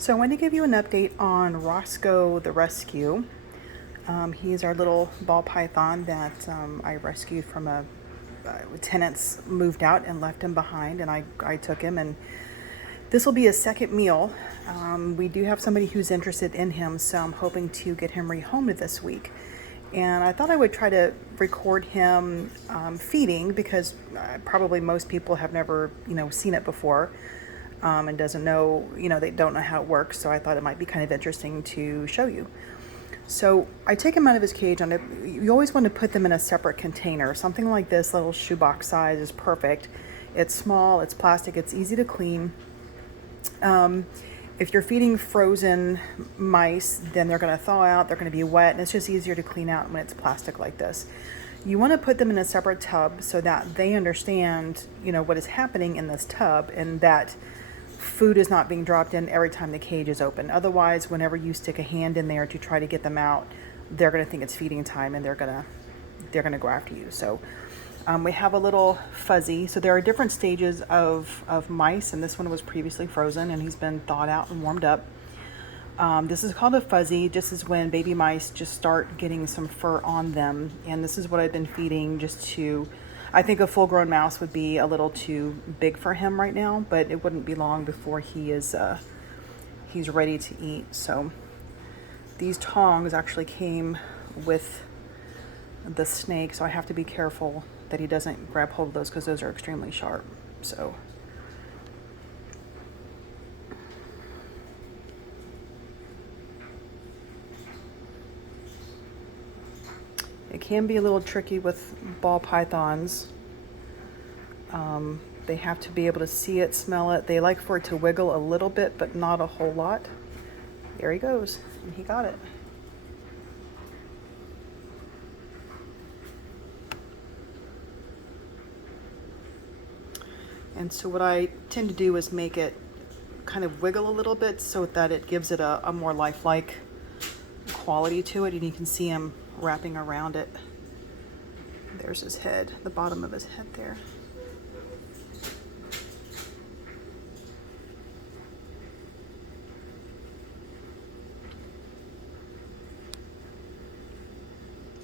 So I want to give you an update on Roscoe the Rescue. He is our little ball python that I rescued from tenants moved out and left him behind, and I took him, and this will be his second meal. We do have somebody who's interested in him, so I'm hoping to get him rehomed this week. And I thought I would try to record him feeding because probably most people have never, seen it before, and doesn't know, they don't know how it works. So I thought it might be kind of interesting to show you. So I take him out of his cage. You always want to put them in a separate container. Something like this little shoebox size is perfect. It's small, it's plastic, it's easy to clean. If you're feeding frozen mice, then they're going to thaw out, they're going to be wet, and it's just easier to clean out when it's plastic like this. You want to put them in a separate tub so that they understand, what is happening in this tub, and that food is not being dropped in every time the cage is open. Otherwise, whenever you stick a hand in there to try to get them out, they're going to think it's feeding time, and they're going to go after you. So we have a little Fuzzy. So there are different stages of mice, and this one was previously frozen, and he's been thawed out and warmed up. This is called a Fuzzy. This is when baby mice just start getting some fur on them, and this is what I've been feeding I think a full-grown mouse would be a little too big for him right now, but it wouldn't be long before he's ready to eat. So these tongs actually came with the snake, so I have to be careful that he doesn't grab hold of those because those are extremely sharp. So it can be a little tricky with ball pythons. They have to be able to see it, smell it. They like for it to wiggle a little bit, but not a whole lot. There he goes, and he got it. And so what I tend to do is make it kind of wiggle a little bit so that it gives it a more lifelike quality to it, and you can see him wrapping around it. There's his head, the bottom of his head there.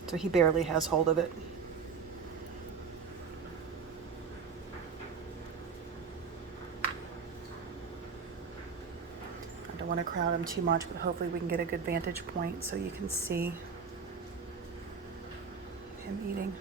So he barely has hold of it. I don't want to crowd him too much, but hopefully we can get a good vantage point so you can see him eating.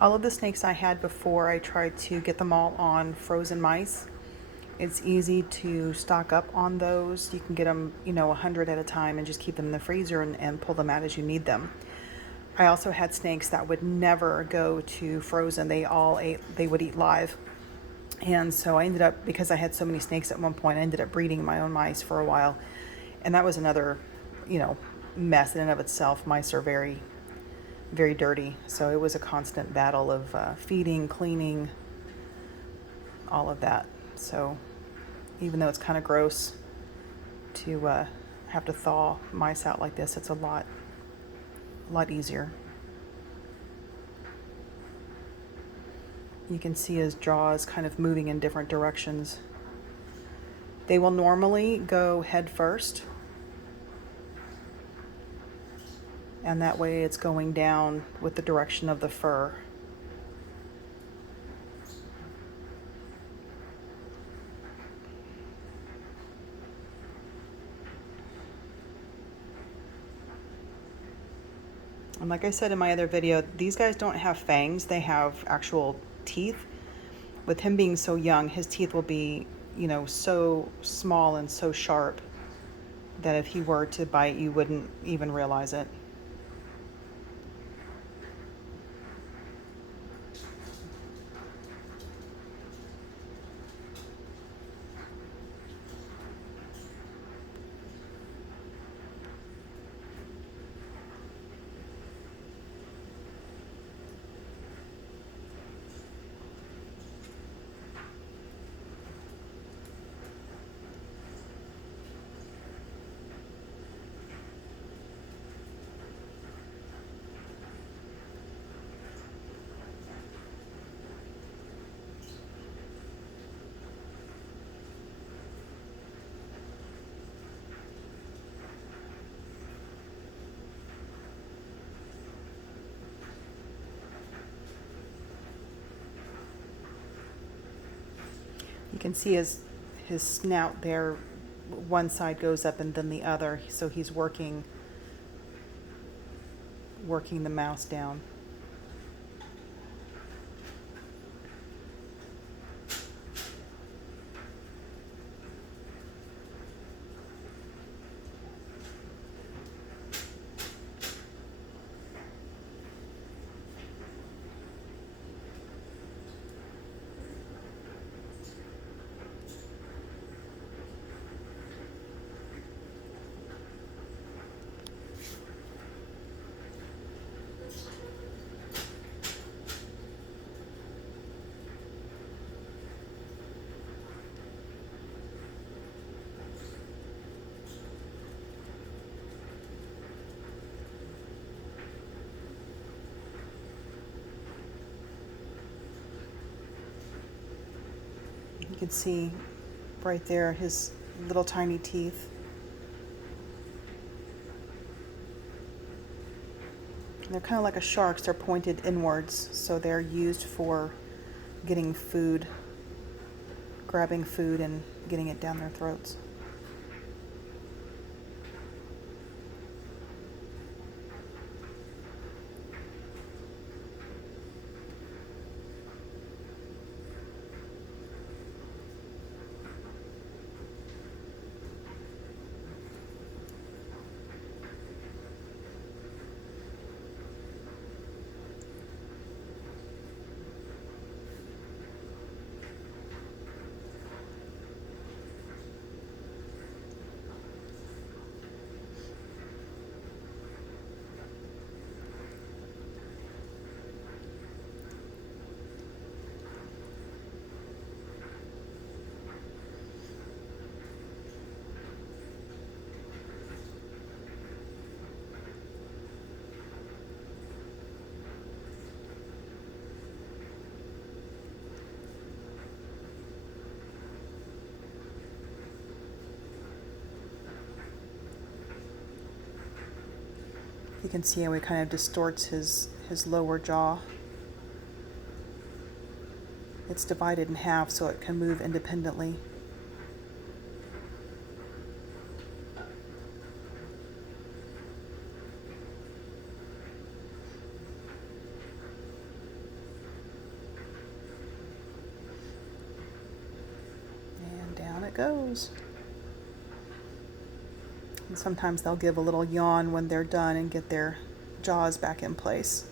All of the snakes I had before, I tried to get them all on frozen mice. It's easy to stock up on those. You can get them, 100 at a time and just keep them in the freezer and pull them out as you need them. I also had snakes that would never go to frozen. They would eat live. And so I ended up, because I had so many snakes at one point, I ended up breeding my own mice for a while. And that was another, mess in and of itself. Mice are very, very dirty. So it was a constant battle of feeding, cleaning, all of that. So even though it's kind of gross to have to thaw mice out like this, it's a lot easier. You can see his jaws kind of moving in different directions. They will normally go head first, and that way it's going down with the direction of the fur. And like I said in my other video, these guys don't have fangs, they have actual teeth. With him being so young, his teeth will be, so small and so sharp that if he were to bite, you wouldn't even realize it. can see his snout there, one side goes up and then the other, so he's working the mouse down. You can see right there his little tiny teeth. And they're kind of like a shark's, they're pointed inwards, so they're used for getting food, grabbing food and getting it down their throats. You can see how he kind of distorts his lower jaw. It's divided in half so it can move independently. And down it goes. And sometimes they'll give a little yawn when they're done and get their jaws back in place.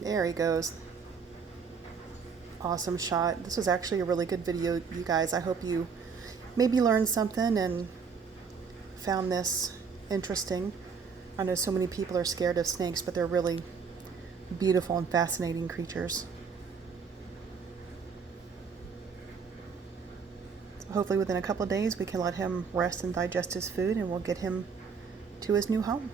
There he goes. Awesome shot. This was actually a really good video, you guys. I hope you maybe learned something and found this interesting. I know so many people are scared of snakes, but they're really beautiful and fascinating creatures. So hopefully within a couple of days we can let him rest and digest his food, and we'll get him to his new home.